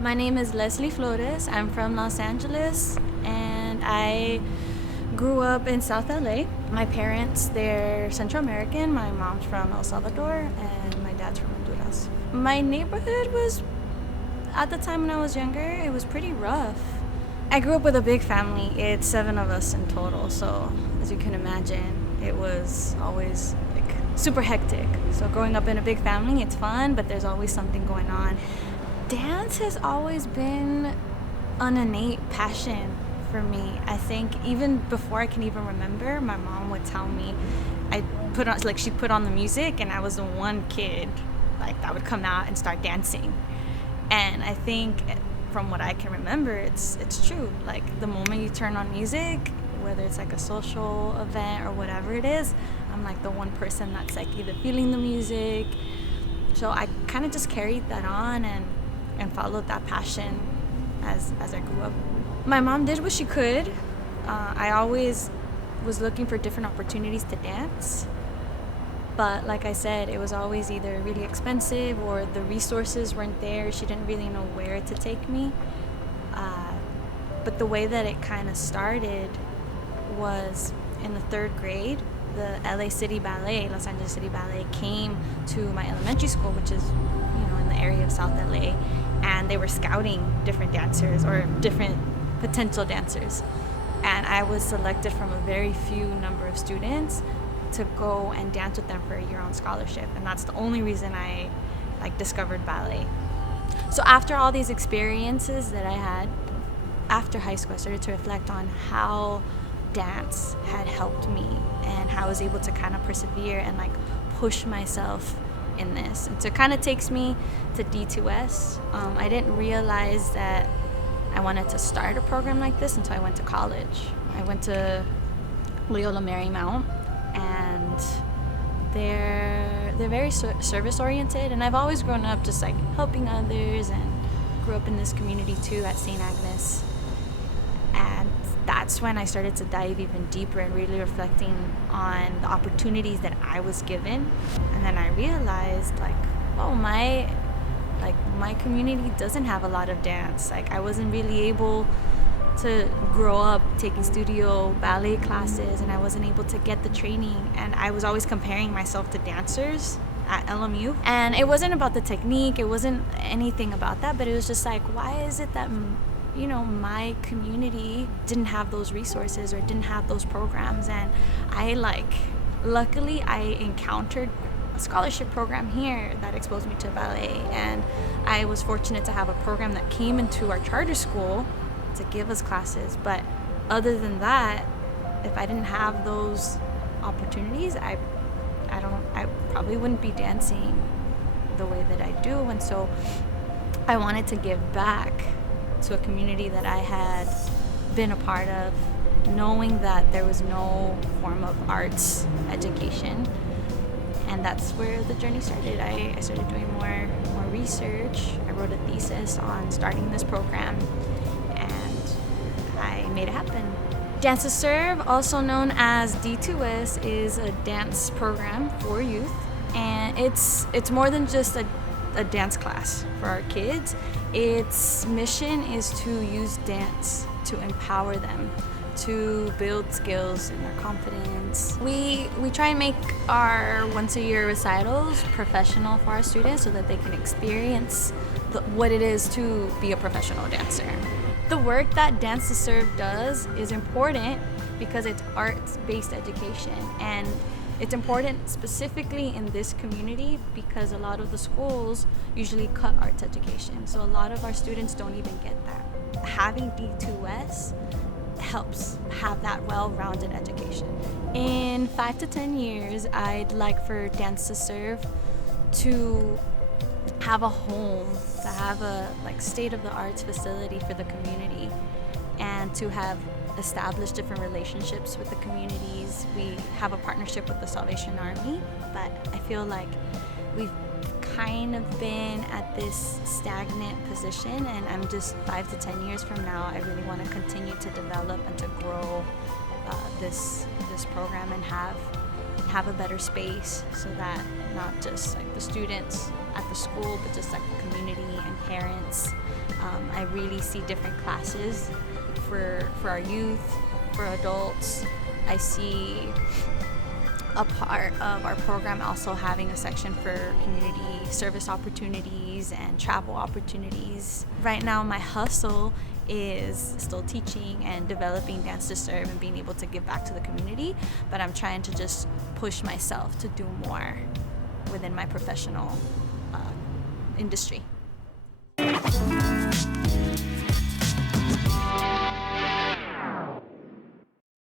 My name is Lesly Flores. I'm from Los Angeles and I grew up in South LA. My parents, they're Central American. My mom's from El Salvador and my dad's from Honduras. My neighborhood was, at the time when I was younger, it was pretty rough. I grew up with a big family. It's 7 of us in total, so as you can imagine, it was always like super hectic. So growing up in a big family, it's fun, but there's always something going on. Dance has always been an innate passion for me. I think even before I can even remember, my mom would tell me she'd put on the music and I was the one kid like that would come out and start dancing. And I think from what I can remember, it's true. Like the moment you turn on music, whether it's like a social event or whatever it is, I'm like the one person that's like either feeling the music. So I kind of just carried that on and followed that passion as I grew up. My mom did what she could. I always was looking for different opportunities to dance. But like I said, it was always either really expensive or the resources weren't there. She didn't really know where to take me. But the way that it kind of started was in the 3rd grade. The LA City Ballet, Los Angeles City Ballet, came to my elementary school, which is, in the area of South LA, and they were scouting different dancers or different potential dancers. And I was selected from a very few number of students to go and dance with them for a year on scholarship, and that's the only reason I discovered ballet. So after all these experiences that I had after high school, I started to reflect on how dance had helped me and how I was able to kind of persevere and push myself in this. And so it kind of takes me to D2S. I didn't realize that I wanted to start a program like this until I went to college. I went to Loyola Marymount, and they're very service oriented, and I've always grown up just helping others, and grew up in this community too at St. Agnes. And that's when I started to dive even deeper and really reflecting on the opportunities that I was given. And then I realized my community doesn't have a lot of dance. I wasn't really able to grow up taking studio ballet classes, and I wasn't able to get the training, and I was always comparing myself to dancers at LMU. And it wasn't about the technique, it wasn't anything about that, but it was just why is it that my community didn't have those resources or didn't have those programs? And luckily I encountered a scholarship program here that exposed me to ballet, and I was fortunate to have a program that came into our charter school to give us classes. But other than that, if I didn't have those opportunities, I probably wouldn't be dancing the way that I do. And so I wanted to give back to a community that I had been a part of, knowing that there was no form of arts education. And that's where the journey started. I started doing more research. I wrote a thesis on starting this program, and I made it happen. Dance to Serve, also known as D2S, is a dance program for youth, and it's more than just a dance class for our kids. Its mission is to use dance to empower them, to build skills and their confidence. We try and make our once-a-year recitals professional for our students so that they can experience what it is to be a professional dancer. The work that Dance to Serve does is important because it's arts-based education, and it's important specifically in this community because a lot of the schools usually cut arts education, so a lot of our students don't even get that. Having D2S helps have that well-rounded education. In 5 to 10 years, I'd like for Dance to Serve to have a home, to have a state-of-the-arts facility for the community, and to have established different relationships with the communities. We have a partnership with the Salvation Army, but I feel like we've kind of been at this stagnant position, and I'm just 5 to 10 years from now, I really want to continue to develop and to grow this program and have have a better space so that not just like the students at the school, but just like the community and parents. I really see different classes for our youth, for adults. I see a part of our program also having a section for community service opportunities and travel opportunities. Right now, my hustle is still teaching and developing Dance to Serve and being able to give back to the community, but I'm trying to just push myself to do more within my professional industry.